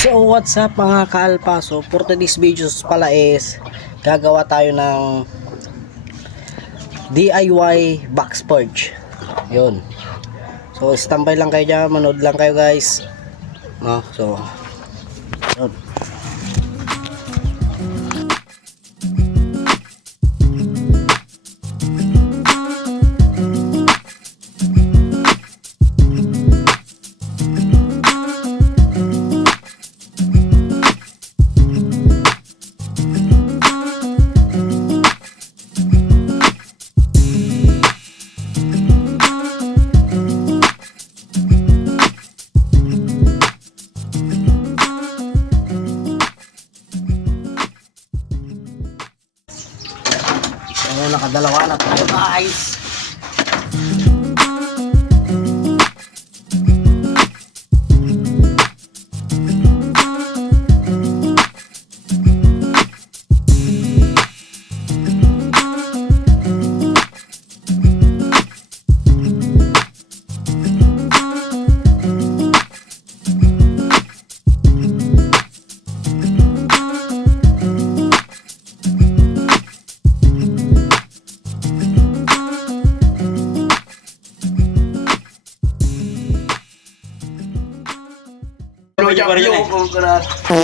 So what's up mga kaalpa So for today's videos pala is Gagawa tayo ng DIY box purge Yun. So standby lang kayo dyan Manood lang kayo guys. No? So Yun So nakadalawa na tayo guys So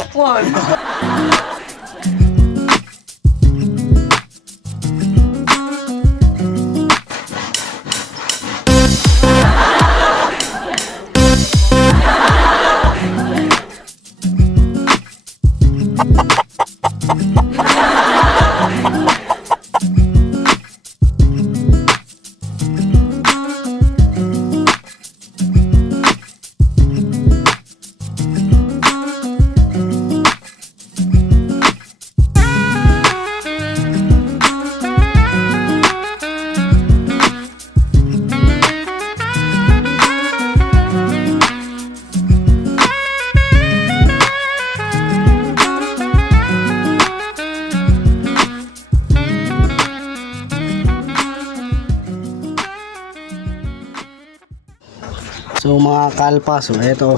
mga kalpa, so eto,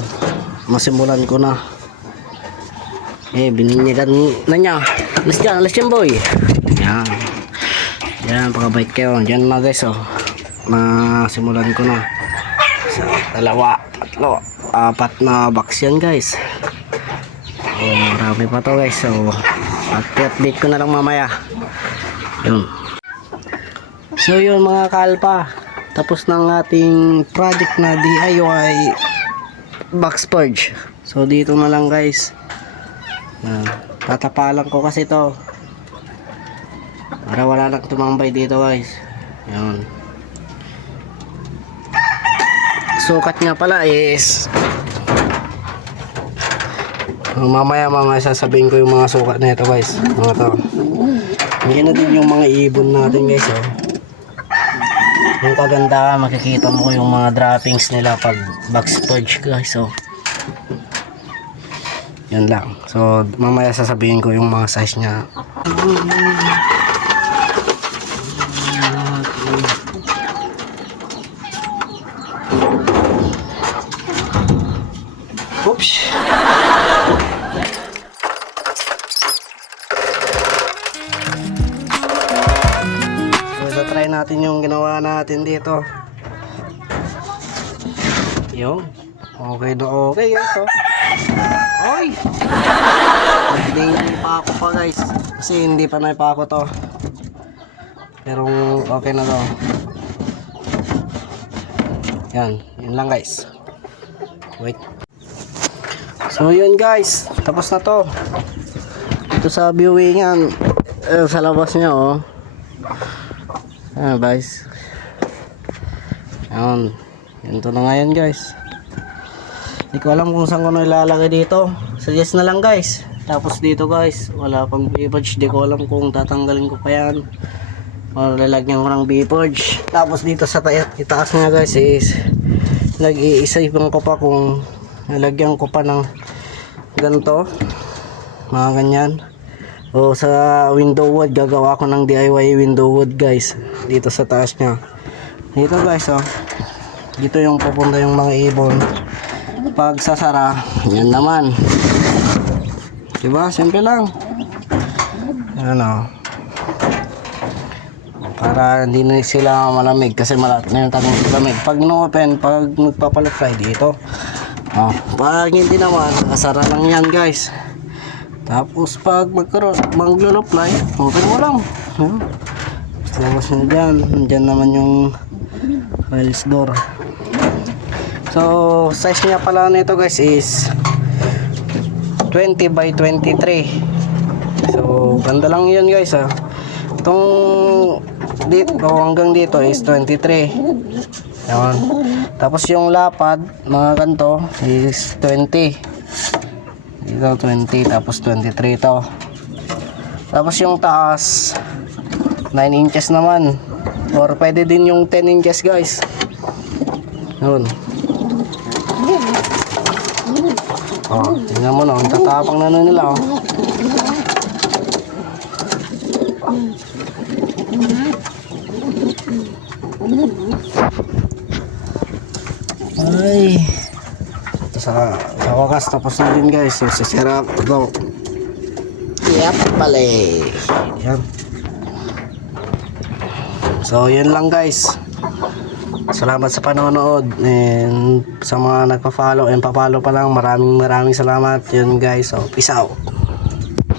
masimulan ko na. Eh, bininyagan na niya. Alas dyan, alas dyan boy. Yan. Yan, pakabait kayo. Yan na guys, oh. Masimulan ko na. So, dalawa, tatlo, apat na box yan guys. Oh, marami pa to guys. So, update ko na lang mamaya. Yun. So yun mga kalpa, tapos ng ating project na DIY box purge. So dito na lang guys. Yan. tatapalan ko kasi to. Para wala nang tumambay dito guys. Yan. Sukat nga pala is mamaya mamaya sasabihin ko yung mga sukat na ito guys. Mga to. Yan na din yung mga ibon natin guys oh. Yung kaganda, makikita mo yung mga droppings nila pag box purge guys. So, yan lang. So, mamaya sasabihin ko yung mga size niya. Oops! Natin yung ginawa natin dito. Yung. Okay na okay guys. Oh. Oy! Hindi pa ako pa guys. Kasi hindi pa na pa to. Pero okay na to. Yan. Yun lang guys. Wait. So yun guys. Tapos na to. Ito sa viewing yan. Eh, sa labas niya oh. Ah, guys. Ayan. Ganito na ngayon, guys. Hindi ko alam kung saan ko na ilalagay dito. Suggest na lang, guys. Tapos dito, guys. Wala pang B-Purge. Hindi ko alam kung tatanggalin ko pa yan. O lalagyan ko ng B-Purge. Tapos dito sa ta- itaas niya, guys, is nag-iisipin ko pa kung nalagyan ko pa ng ganito. Mga ganyan. O sa window wood, gagawa ko ng DIY window wood guys. Dito sa taas niya. Dito guys oh. Dito yung pupunta yung mga ibon. Pag sasara, yan naman. Diba? Simple lang. Ano? Para hindi na sila malamig kasi malat na yung tanong lamig. Pag no-open, pag magpapalit dito. Oh, pag hindi naman, asara lang yan guys. Tapos pag magkaroon, maglo-apply, open mo lang. Huh? Tapos nyo dyan, dyan naman yung rails door. So, size niya pala nito guys is 20 by 23. So, ganda lang yun guys ha. Itong dito hanggang dito is 23. Yan. Tapos yung lapad, mga ganto is 20. Dito 20 tapos 23 to. Tapos yung taas 9 inches naman. Or pwede din yung 10 inches guys. Yun. Oh, tingnan mo na, ang tatapang na nun nila oh. Ay. Sa, sa wakas tapos na din guys. So, sisira ito. Yep, pala Yan. So, yun lang guys. Salamat sa panonood and sa mga nagpa-follow and pa-follow pa lang maraming maraming salamat yun guys so peace out